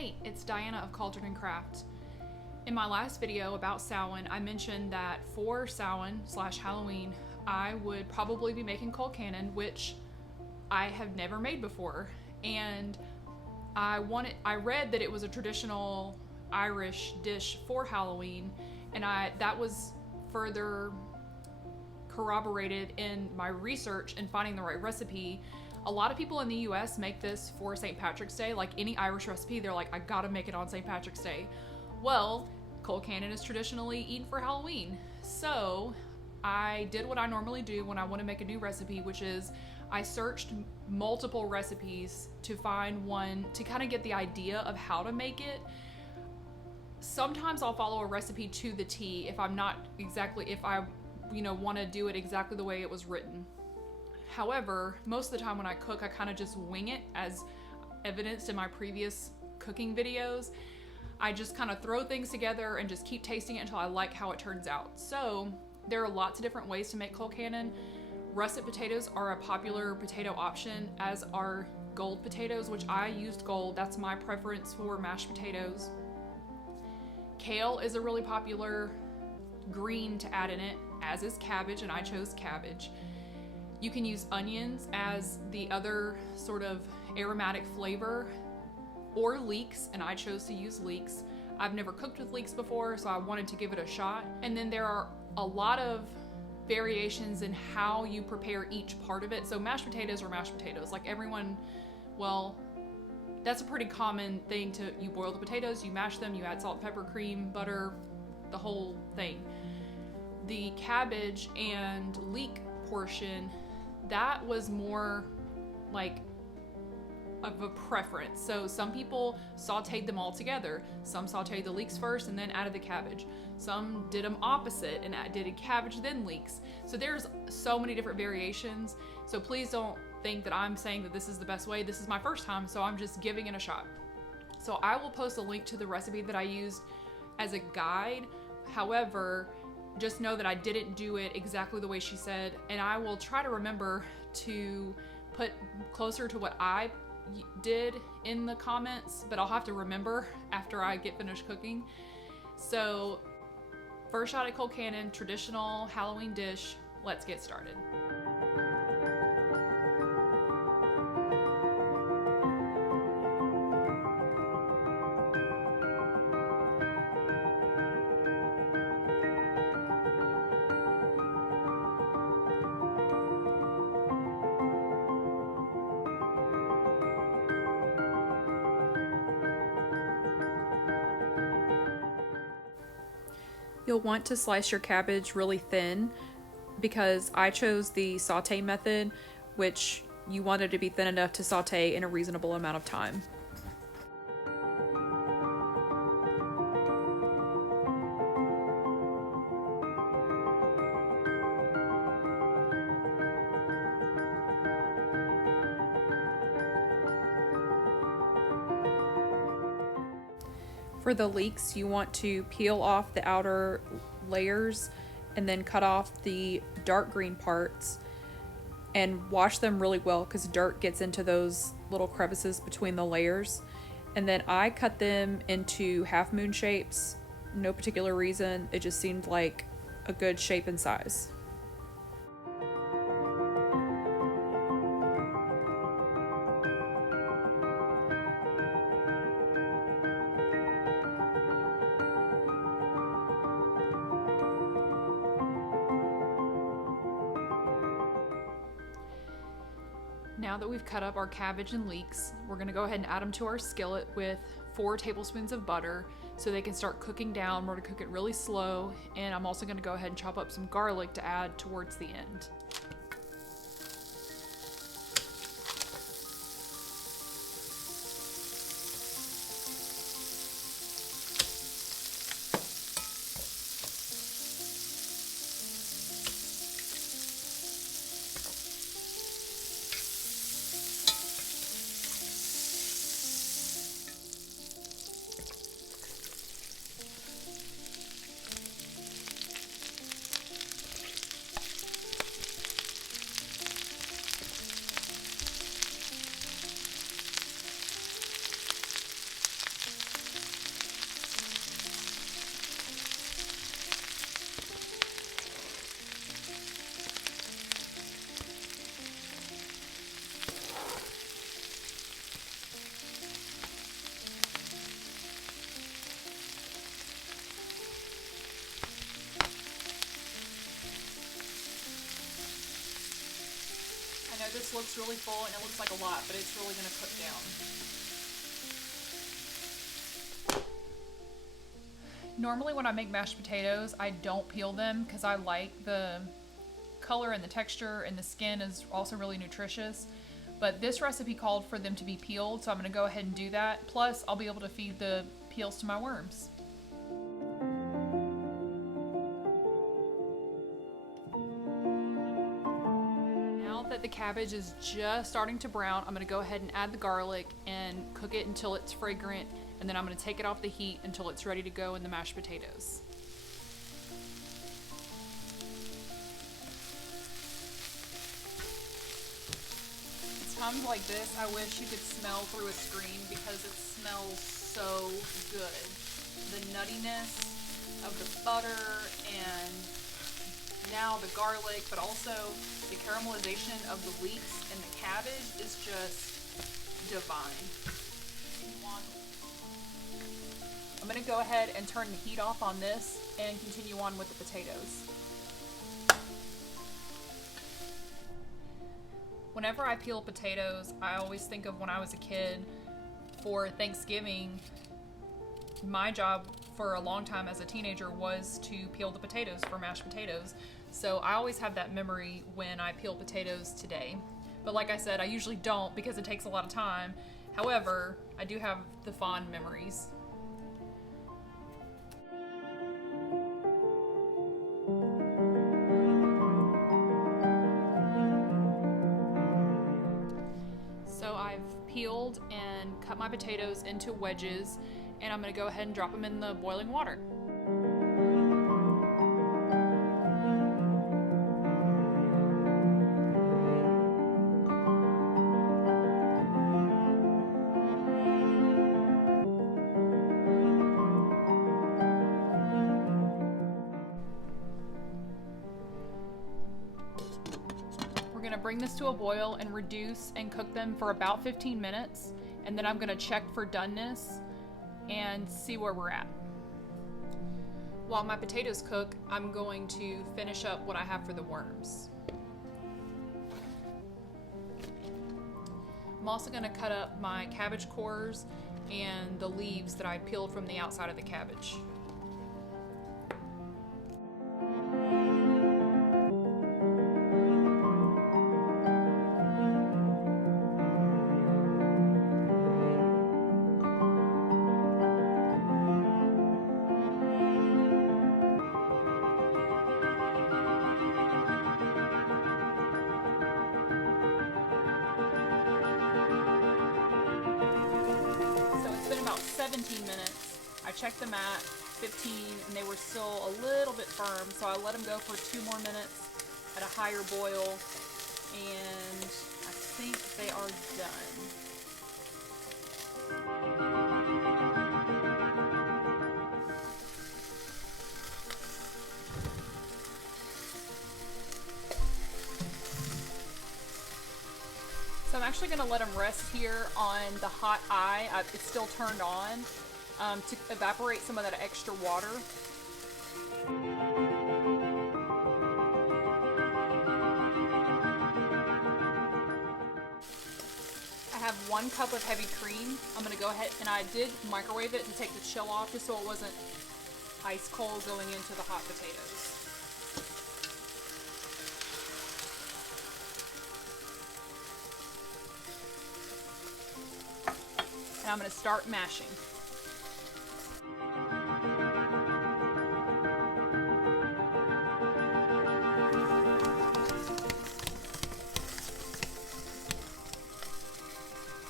Hey, it's Diana of Colcannon Craft. In my last video about Samhain, I mentioned that for Samhain/Halloween, I would probably be making Colcannon, which I have never made before. And I read that it was a traditional Irish dish for Halloween, and that was further corroborated in my research and finding the right recipe. A lot of people in the US make this for St. Patrick's Day. Like any Irish recipe, they're like, I gotta make it on St. Patrick's Day. Well, Colcannon is traditionally eaten for Halloween. So I did what I normally do when I want to make a new recipe, which is I searched multiple recipes to find one to kind of get the idea of how to make it. Sometimes I'll follow a recipe to the T if I want to do it exactly the way it was written. However, most of the time when I cook, I kind of just wing it, as evidenced in my previous cooking videos. I just kind of throw things together and just keep tasting it until I like how it turns out. So there are lots of different ways to make Colcannon. Russet potatoes are a popular potato option, as are gold potatoes, which I used gold. That's my preference for mashed potatoes. Kale is a really popular green to add in it, as is cabbage, and I chose cabbage. You can use onions as the other sort of aromatic flavor, or leeks, and I chose to use leeks. I've never cooked with leeks before, so I wanted to give it a shot. And then there are a lot of variations in how you prepare each part of it. So mashed potatoes are mashed potatoes. Like everyone, well, that's a pretty common thing you boil the potatoes, you mash them, you add salt, pepper, cream, butter, the whole thing. The cabbage and leek portion, that was more like of a preference. So some people sauteed them all together. Some sauteed the leeks first and then added the cabbage. Some did them opposite and did cabbage then leeks. So there's so many different variations. So please don't think that I'm saying that this is the best way. This is my first time, so I'm just giving it a shot. So I will post a link to the recipe that I used as a guide. However, just know that I didn't do it exactly the way she said, and I will try to remember to put closer to what I did in the comments, but I'll have to remember after I get finished cooking. So first shot at Colcannon, traditional Halloween dish. Let's get started. You'll want to slice your cabbage really thin, because I chose the saute method, which you want it to be thin enough to saute in a reasonable amount of time. For the leeks, you want to peel off the outer layers and then cut off the dark green parts and wash them really well, because dirt gets into those little crevices between the layers. And then I cut them into half moon shapes. No particular reason, it just seemed like a good shape and size. Now that we've cut up our cabbage and leeks, we're gonna go ahead and add them to our skillet with 4 tablespoons of butter so they can start cooking down. We're gonna cook it really slow, and I'm also gonna go ahead and chop up some garlic to add towards the end. this looks really full and it looks like a lot, but it's really gonna cook down. Normally when I make mashed potatoes, I don't peel them because I like the color and the texture, and the skin is also really nutritious. But this recipe called for them to be peeled, so I'm gonna go ahead and do that. Plus, I'll be able to feed the peels to my worms. Now that the cabbage is just starting to brown, I'm gonna go ahead and add the garlic and cook it until it's fragrant, and then I'm gonna take it off the heat until it's ready to go in the mashed potatoes. It's times like this, I wish you could smell through a screen because it smells so good. The nuttiness of the butter and now the garlic, but also the caramelization of the leeks and the cabbage is just divine. I'm gonna go ahead and turn the heat off on this and continue on with the potatoes. Whenever I peel potatoes, I always think of when I was a kid for Thanksgiving. My job for a long time as a teenager was to peel the potatoes for mashed potatoes. So I always have that memory when I peel potatoes today. But like I said, I usually don't because it takes a lot of time. However, I do have the fond memories. So I've peeled and cut my potatoes into wedges, and I'm gonna go ahead and drop them in the boiling water. We're gonna bring this to a boil and reduce and cook them for about 15 minutes, and then I'm gonna check for doneness and see where we're at. While my potatoes cook, I'm going to finish up what I have for the worms. I'm also gonna cut up my cabbage cores and the leaves that I peeled from the outside of the cabbage. About 17 minutes. I checked them at 15 and they were still a little bit firm, so I let them go for 2 more minutes at a higher boil, and I think they are done. So I'm actually going to let them rest here on the hot eye. It's still turned on to evaporate some of that extra water. I have 1 cup of heavy cream. I'm going to go ahead, and I did microwave it to take the chill off just so it wasn't ice cold going into the hot potatoes. And I'm going to start mashing.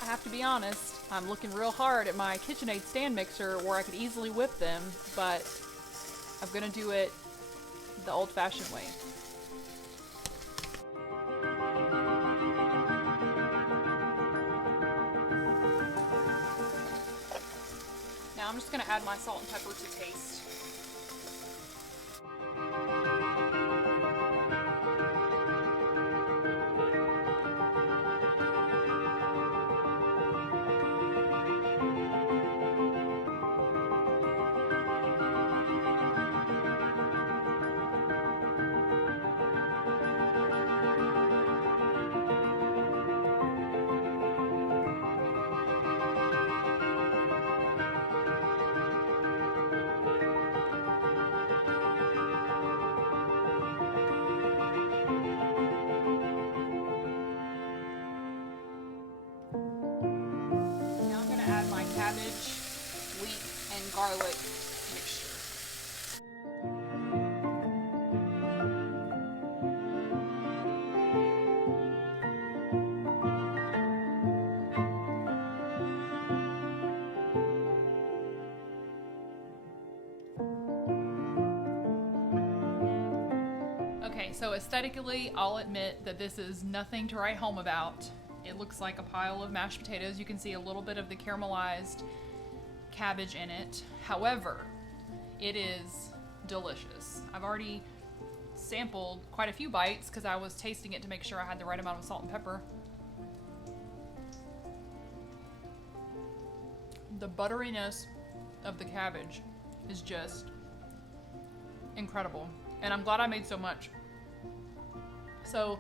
I have to be honest, I'm looking real hard at my KitchenAid stand mixer where I could easily whip them, but I'm going to do it the old-fashioned way. Now I'm just going to add my salt and pepper to taste. cabbage, leek, and garlic mixture. Okay, so aesthetically, I'll admit that this is nothing to write home about. It looks like a pile of mashed potatoes. You can see a little bit of the caramelized cabbage in it. However, it is delicious. I've already sampled quite a few bites because I was tasting it to make sure I had the right amount of salt and pepper. The butteriness of the cabbage is just incredible. And I'm glad I made so much. So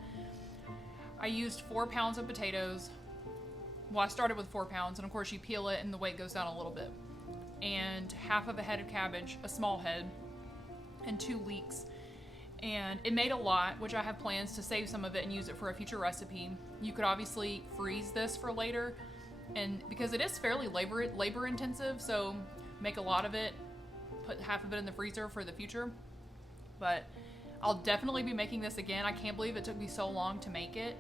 I used 4 pounds of potatoes. Well, I started with 4 pounds, and of course you peel it and the weight goes down a little bit. And half of a head of cabbage, a small head, and 2 leeks. And it made a lot, which I have plans to save some of it and use it for a future recipe. You could obviously freeze this for later, and because it is fairly labor intensive, so make a lot of it, put half of it in the freezer for the future. But I'll definitely be making this again. I can't believe it took me so long to make it.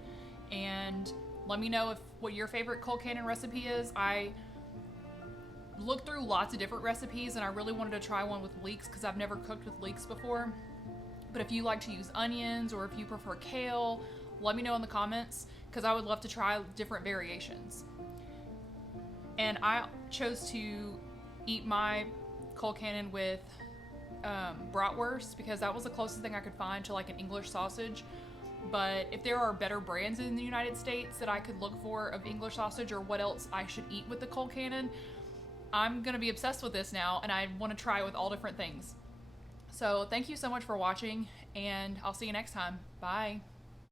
And let me know what your favorite Colcannon recipe is. I looked through lots of different recipes and I really wanted to try one with leeks because I've never cooked with leeks before. But if you like to use onions or if you prefer kale, let me know in the comments because I would love to try different variations. And I chose to eat my Colcannon with bratwurst because that was the closest thing I could find to like an English sausage. But if there are better brands in the United States that I could look for of English sausage or what else I should eat with the Colcannon, I'm gonna be obsessed with this now and I want to try it with all different things. So thank you so much for watching and I'll see you next time. Bye.